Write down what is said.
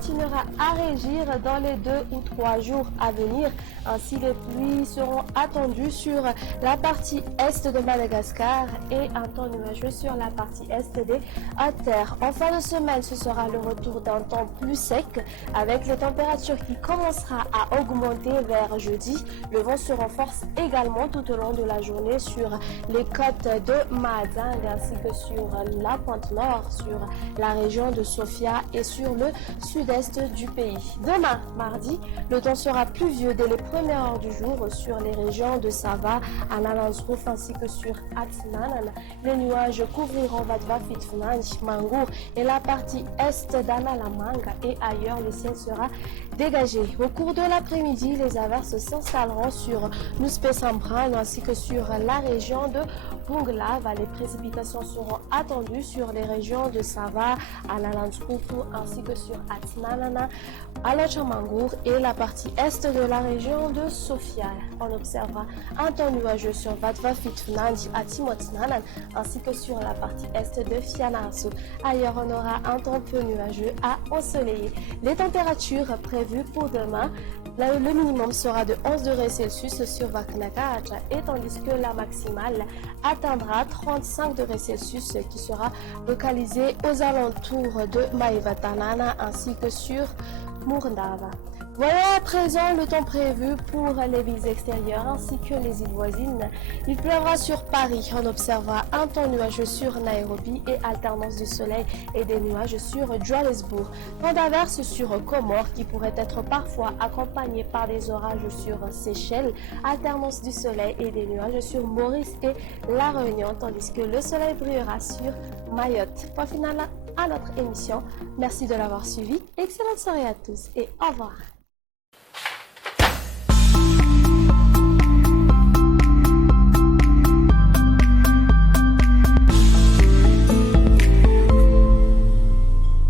continuera à régir dans les 2 ou 3 jours à venir. Ainsi, les pluies seront attendues sur la partie est de Madagascar et un temps nuageux sur la partie est des Hautes-Terres. En fin de semaine, ce sera le retour d'un temps plus sec avec les températures qui commencera à augmenter vers jeudi. Le vent se renforce également tout au long de la journée sur les côtes de Mahajanga ainsi que sur la pointe nord, sur la région de Sofia et sur le sud-est du pays. Demain, mardi, le temps sera pluvieux dès les premières heures du jour sur les régions de Sava, Analanzrouf ainsi que sur Atsinanan. Les nuages couvriront Vadva, Fitfnanj, Mangour et la partie est d'Analamanga et ailleurs le ciel sera dégagé. Au cours de l'après-midi, les averses s'installeront sur Nuspé Sambran ainsi que sur la région de Bunglava. Les précipitations seront attendues sur les régions de Sava, Analanzrouf ainsi que sur Atsnanana, Alochamangour et la partie est de la région de Sofia. On observera un temps nuageux sur Vadva, Fitfnanj, Atimotsnanan ainsi que sur la partie est de Fianarso. Ailleurs, on aura un temps peu nuageux à ensoleillé. Les températures prévues pour demain, le minimum sera de 11 degrés Celsius sur Vaknakaracha et tandis que la maximale atteindra 35 degrés Celsius qui sera localisée aux alentours de Maevatanana ainsi que sur Murndava. Voilà à présent le temps prévu pour les villes extérieures ainsi que les îles voisines. Il pleuvra sur Paris. On observera un temps nuageux sur Nairobi et alternance du soleil et des nuages sur Johannesburg. Temps d'averses sur Comores qui pourrait être parfois accompagné par des orages sur Seychelles. Alternance du soleil et des nuages sur Maurice et La Réunion tandis que le soleil brillera sur Mayotte. Point final à notre émission. Merci de l'avoir suivi. Excellente soirée à tous et au revoir.